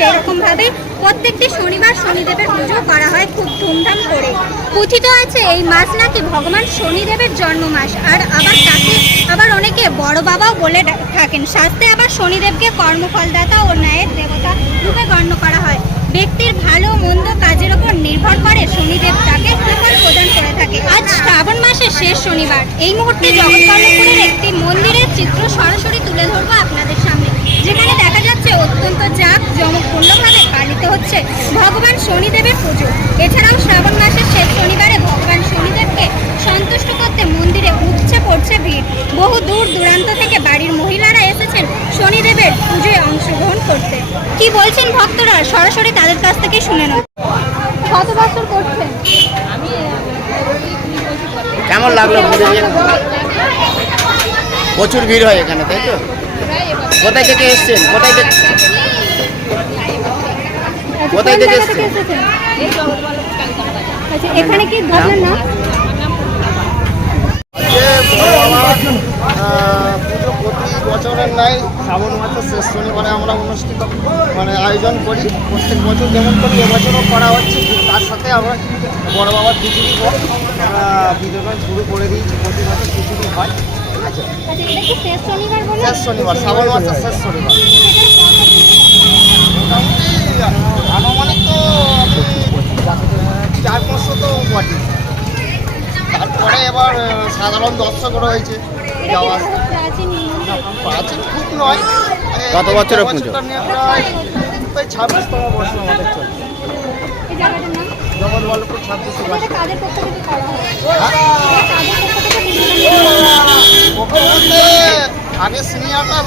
সেই রকমভাবে প্রত্যেকটি শনিবার শনিদেবের পুজো করা হয় খুব ধুমধাম করে। কথিত আছে এই মাস নাকি ভগবান শনিদেবের জন্ম মাস, আর তাকে আবার অনেকে বড় বাবাও বলে থাকেন। শাস্ত্রে আবার শনিদেবকে কর্মফলদাতা ও ন্যায়ের দেবতা রূপে গণ্য করা হয়। ব্যক্তির ভালো মন্দ কাজের ওপর নির্ভর করে শনিদেব তাকে সুফল প্রদান করে থাকে। আজ শ্রাবণ মাসের শেষ শনিবার। এই মুহূর্তে জগৎবল্লভপুরের একটি মন্দিরের চিত্র সরাসরি তুলে ধরবো আপনাদের সামনে, যেখানে দেখা যাচ্ছে অত্যন্ত জাঁকজমকপূর্ণভাবে পালিত হচ্ছে ভগবান শনিদেবের পুজো। এছাড়াও শ্রাবণ মাসের শেষ শনিবারে ভগবান শনিদেবকে সন্তুষ্ট করতে মন্দিরে উপচে পড়ছে ভিড়। বহু দূর দূরান্ত থেকে বাড়ির মহিলারা এসেছেন শনিদেবের পুজোয় অংশগ্রহণ করতে। কি বলছেন ভক্তরা, সরাসরি তাদের কাছ থেকে শুনে নেব। কত বছর করছেন? কেমন লাগলো? প্রচুর ভিড় হয় এখানে, তাই তো? কোথায় থেকে এসছেন? কোথায় থেকে এসছেন? আচ্ছা, এখানে কি ধরলেন না? পুজো প্রতি বছরের নাই শ্রাবণ মাসের শেষ শনিবারে আমরা অনুষ্ঠিত আয়োজন করি। প্রত্যেক বছর যেমন করি এবছরও করা হচ্ছে। তার সাথে আমরা বড় বাবার খিচুড়ি পর আমরা বিতরণ শুরু করে দিয়েছি। প্রতি বছর খিচুড়ি হয়। ঠিক আছে, শেষ শনিবার শ্রাবণ মাসের শেষ শনিবার। মোটামুটি আনুমানিক তো 400-500 তো বটে। তারপরে এবার সাধারণ দর্শক রয়েছে যাওয়া। প্রাচীন খুব নয়। কত বছরের পুজো? প্রায় 26তম বর্ষ আমাদের চলছে। জগৎবল্লভপুর 26 বর্ষ। আগে সিনিয়ররা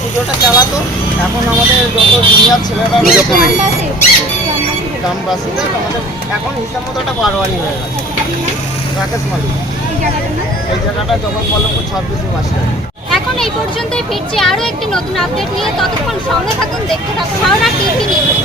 পুজোটা চালাতো। এখন আমাদের যত জুনিয়র ছেলেরা গ্রামবাসীদের আমাদের এখন হিসাব মতো একটা বারোয়ারি হয়ে গেছে। রাকেশ মালিক। এই জায়গাটা জগৎবল্লভপুর 26 মাসে। এখন এই পর্যন্তই, ফিরছি আরও একটি নতুন আপডেট নিয়ে। ততক্ষণ সঙ্গে থাকুন, দেখতে থাকুন হাওড়া টিভি নিউজ।